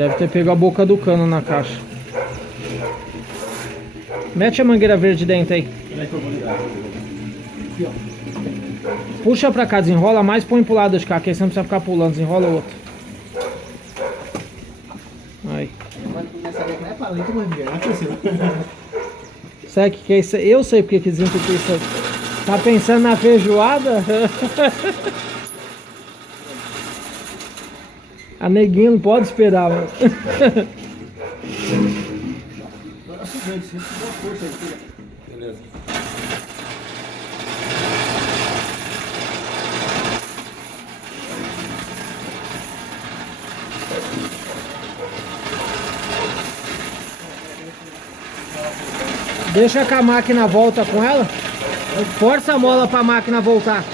Deve ter pego a boca do cano na caixa. Mete a mangueira verde dentro aí. Puxa pra cá, desenrola mais, põe pro lado de cá, que aí você não precisa ficar pulando, desenrola o outro. Aí. Sabe o que é isso? Eu sei porque que desentupiu isso aí. Tá pensando na feijoada? A neguinha não pode esperar, mano. Beleza. Deixa que a máquina volta com ela. Força a mola pra máquina voltar.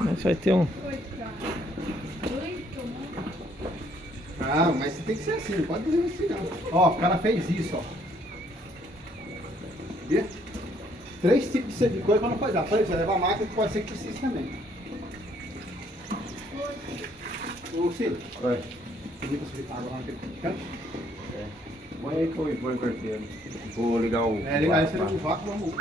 Mas vai ter um. Ah, mas tem que ser assim, não pode dizer assim não. Ó, o cara fez isso, ó. Vê? 3 tipos de coisa pra não fazer. Por exemplo, levar a máquina que pode ser que precise também. Ô, Ciro. Oi. Você viu que você tá agora naquele canto? Põe aí que eu vou inverter. Vou ligar o. É, ligar esse no vácuo, vamos.